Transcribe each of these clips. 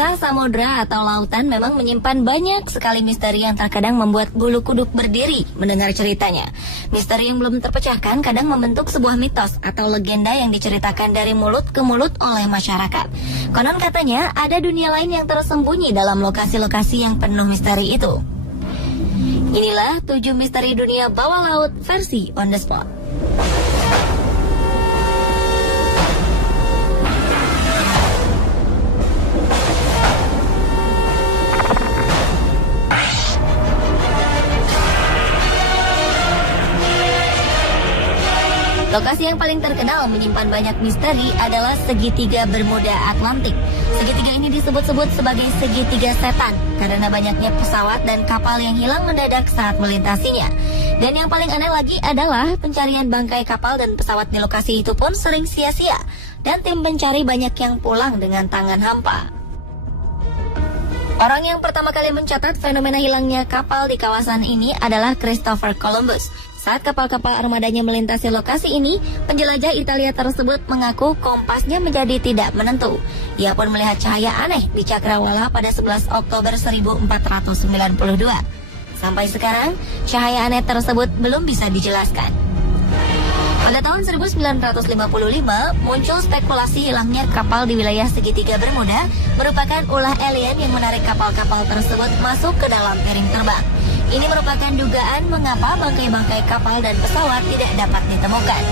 Pemirsa, samudra atau lautan memang menyimpan banyak sekali misteri yang terkadang membuat bulu kuduk berdiri mendengar ceritanya. Misteri yang belum terpecahkan kadang membentuk sebuah mitos atau legenda yang diceritakan dari mulut ke mulut oleh masyarakat. Konon katanya ada dunia lain yang tersembunyi dalam lokasi-lokasi yang penuh misteri itu. Inilah 7 misteri dunia bawah laut versi on the spot. Lokasi yang paling terkenal menyimpan banyak misteri adalah segitiga Bermuda Atlantik. Segitiga ini disebut-sebut sebagai segitiga setan karena banyaknya pesawat dan kapal yang hilang mendadak saat melintasinya. Dan yang paling aneh lagi adalah pencarian bangkai kapal dan pesawat di lokasi itu pun sering sia-sia. Dan tim pencari banyak yang pulang dengan tangan hampa. Orang yang pertama kali mencatat fenomena hilangnya kapal di kawasan ini adalah Christopher Columbus. Saat kapal-kapal armadanya melintasi lokasi ini, penjelajah Italia tersebut mengaku kompasnya menjadi tidak menentu. Ia pun melihat cahaya aneh di cakrawala pada 11 Oktober 1492. Sampai sekarang, cahaya aneh tersebut belum bisa dijelaskan. Pada tahun 1955, muncul spekulasi hilangnya kapal di wilayah segitiga Bermuda merupakan ulah alien yang menarik kapal-kapal tersebut masuk ke dalam piring terbang. Ini merupakan dugaan mengapa bangkai-bangkai kapal dan pesawat tidak dapat ditemukan.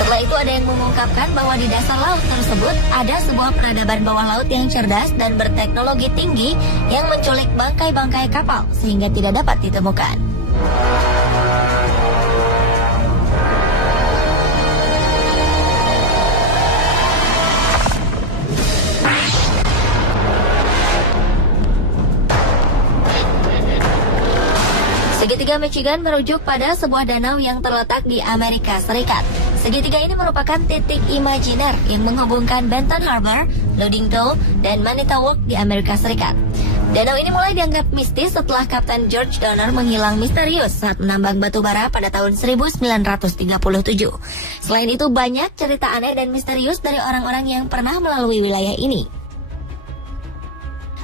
Setelah itu ada yang mengungkapkan bahwa di dasar laut tersebut ada sebuah peradaban bawah laut yang cerdas dan berteknologi tinggi yang menculik bangkai-bangkai kapal sehingga tidak dapat ditemukan. Segitiga Michigan merujuk pada sebuah danau yang terletak di Amerika Serikat. Segitiga ini merupakan titik imajiner yang menghubungkan Benton Harbor, Ludington, dan Manitowoc di Amerika Serikat. Danau ini mulai dianggap mistis setelah Kapten George Donner menghilang misterius saat menambang batu bara pada tahun 1937. Selain itu, banyak cerita aneh dan misterius dari orang-orang yang pernah melalui wilayah ini.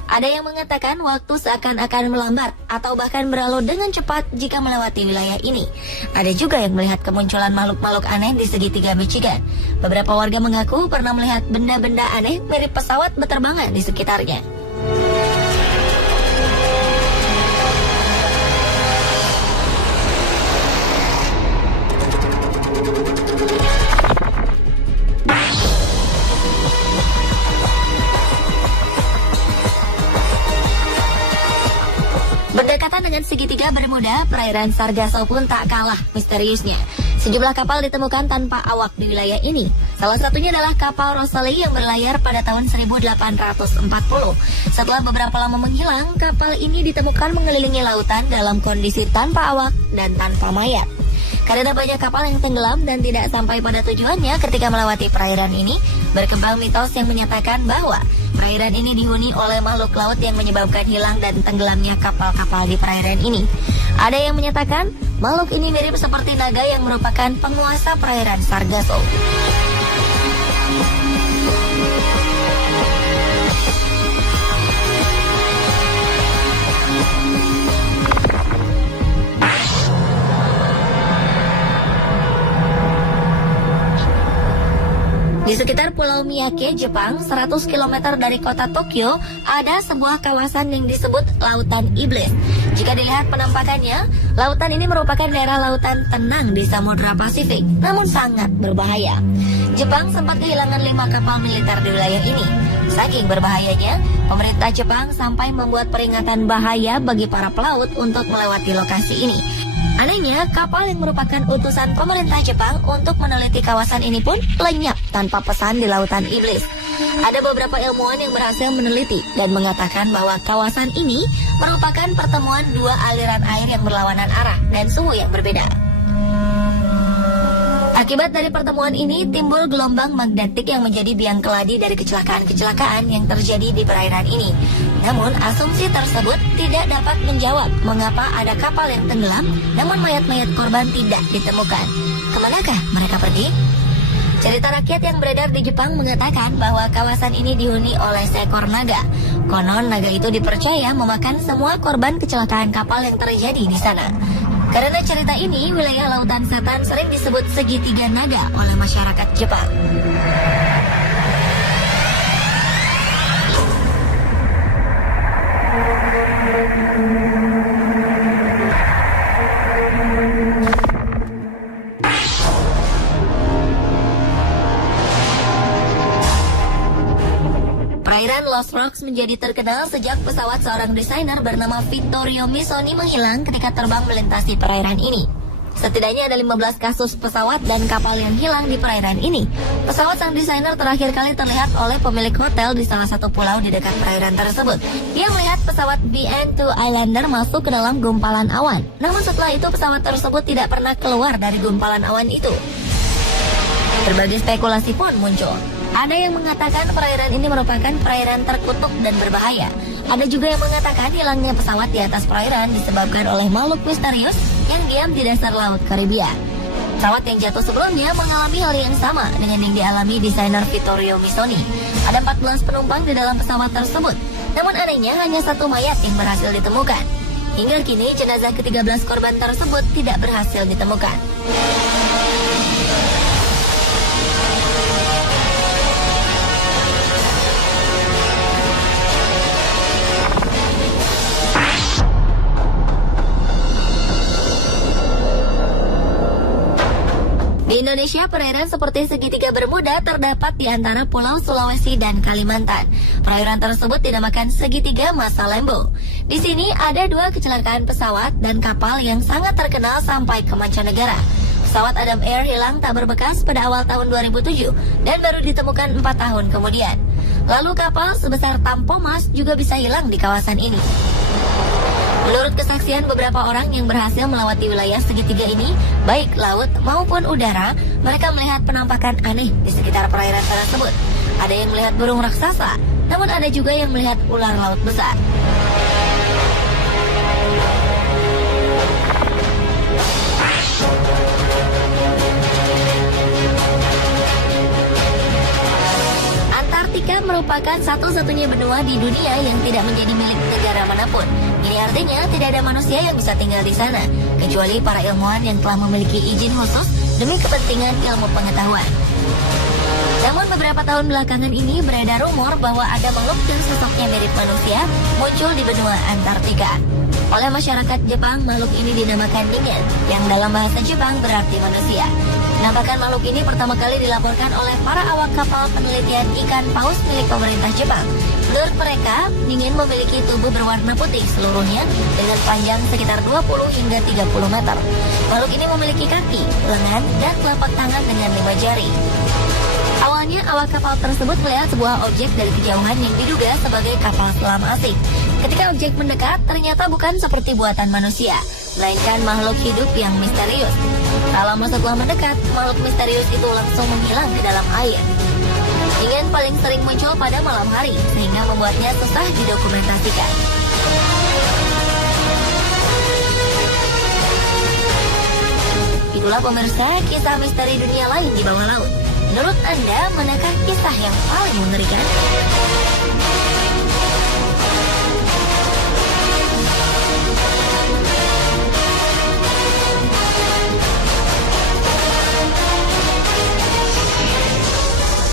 Ada yang mengatakan waktu seakan-akan melambat atau bahkan berlalu dengan cepat jika melewati wilayah ini. Ada juga yang melihat kemunculan makhluk-makhluk aneh di segitiga Michigan. Beberapa warga mengaku pernah melihat benda-benda aneh mirip pesawat berterbangan di sekitarnya. Berdekatan dengan segitiga Bermuda, perairan Sargasso pun tak kalah misteriusnya. Sejumlah kapal ditemukan tanpa awak di wilayah ini. Salah satunya adalah kapal Rosalie yang berlayar pada tahun 1840. Setelah beberapa lama menghilang, kapal ini ditemukan mengelilingi lautan dalam kondisi tanpa awak dan tanpa mayat. Karena banyak kapal yang tenggelam dan tidak sampai pada tujuannya ketika melewati perairan ini, berkembang mitos yang menyatakan bahwa perairan ini dihuni oleh makhluk laut yang menyebabkan hilang dan tenggelamnya kapal-kapal di perairan ini. Ada yang menyatakan makhluk ini mirip seperti naga yang merupakan penguasa perairan Sargasso. Di sekitar Pulau Miyake, Jepang, 100 km dari kota Tokyo, ada sebuah kawasan yang disebut Lautan Iblis. Jika dilihat penampakannya, lautan ini merupakan daerah lautan tenang di Samudra Pasifik, namun sangat berbahaya. Jepang sempat kehilangan 5 kapal militer di wilayah ini. Saking berbahayanya, pemerintah Jepang sampai membuat peringatan bahaya bagi para pelaut untuk melewati lokasi ini. Anehnya, kapal yang merupakan utusan pemerintah Jepang untuk meneliti kawasan ini pun lenyap tanpa pesan di Lautan Iblis. Ada beberapa ilmuwan yang berhasil meneliti dan mengatakan bahwa kawasan ini merupakan pertemuan 2 aliran air yang berlawanan arah dan suhu yang berbeda. Akibat dari pertemuan ini, timbul gelombang magnetik yang menjadi biang keladi dari kecelakaan-kecelakaan yang terjadi di perairan ini. Namun, asumsi tersebut tidak dapat menjawab mengapa ada kapal yang tenggelam, namun mayat-mayat korban tidak ditemukan. Kemanakah mereka pergi? Cerita rakyat yang beredar di Jepang mengatakan bahwa kawasan ini dihuni oleh seekor naga. Konon naga itu dipercaya memakan semua korban kecelakaan kapal yang terjadi di sana. Karena cerita ini, wilayah Lautan Setan sering disebut segitiga naga oleh masyarakat Jepang. Perairan Lost Rocks menjadi terkenal sejak pesawat seorang desainer bernama Vittorio Missoni menghilang ketika terbang melintasi perairan ini. Setidaknya ada 15 kasus pesawat dan kapal yang hilang di perairan ini. Pesawat sang desainer terakhir kali terlihat oleh pemilik hotel di salah satu pulau di dekat perairan tersebut. Dia melihat pesawat BN2 Islander masuk ke dalam gumpalan awan. Namun setelah itu pesawat tersebut tidak pernah keluar dari gumpalan awan itu. Berbagai spekulasi pun muncul. Ada yang mengatakan perairan ini merupakan perairan terkutuk dan berbahaya. Ada juga yang mengatakan hilangnya pesawat di atas perairan disebabkan oleh makhluk misterius yang diam di dasar laut Karibia. Pesawat yang jatuh sebelumnya mengalami hal yang sama dengan yang dialami desainer Vittorio Missoni. Ada 14 penumpang di dalam pesawat tersebut. Namun anehnya hanya satu mayat yang berhasil ditemukan. Hingga kini jenazah ke-13 korban tersebut tidak berhasil ditemukan. Di Indonesia, perairan seperti segitiga Bermuda terdapat di antara Pulau Sulawesi dan Kalimantan. Perairan tersebut dinamakan segitiga Masa Lembo. Di sini ada 2 kecelakaan pesawat dan kapal yang sangat terkenal sampai ke mancanegara. Pesawat Adam Air hilang tak berbekas pada awal tahun 2007 dan baru ditemukan 4 tahun kemudian. Lalu kapal sebesar Tampomas juga bisa hilang di kawasan ini. Menurut kesaksian beberapa orang yang berhasil melewati wilayah segitiga ini, baik laut maupun udara, mereka melihat penampakan aneh di sekitar perairan tersebut. Ada yang melihat burung raksasa, namun ada juga yang melihat ular laut besar. Antartika merupakan satu-satunya benua di dunia yang tidak menjadi milik negara manapun. Ini artinya tidak ada manusia yang bisa tinggal di sana, kecuali para ilmuwan yang telah memiliki izin khusus demi kepentingan ilmu pengetahuan. Namun beberapa tahun belakangan ini beredar rumor bahwa ada makhluk yang sosoknya mirip manusia muncul di benua Antartika. Oleh masyarakat Jepang, makhluk ini dinamakan Ningen, yang dalam bahasa Jepang berarti manusia. Penampakan makhluk ini pertama kali dilaporkan oleh para awak kapal penelitian ikan paus milik pemerintah Jepang. Menurut mereka, Ningen memiliki tubuh berwarna putih seluruhnya dengan panjang sekitar 20 hingga 30 meter. Makhluk ini memiliki kaki, lengan, dan telapak tangan dengan 5 jari. Awalnya awak kapal tersebut melihat sebuah objek dari kejauhan yang diduga sebagai kapal selam asing. Ketika objek mendekat, ternyata bukan seperti buatan manusia, melainkan makhluk hidup yang misterius. Tak lama setelah mendekat, makhluk misterius itu langsung menghilang di dalam air. Ningen paling sering muncul pada malam hari, sehingga membuatnya susah didokumentasikan. Itulah pemirsa kisah misteri dunia lain di bawah laut. Menurut Anda, manakah kisah yang paling mengerikan?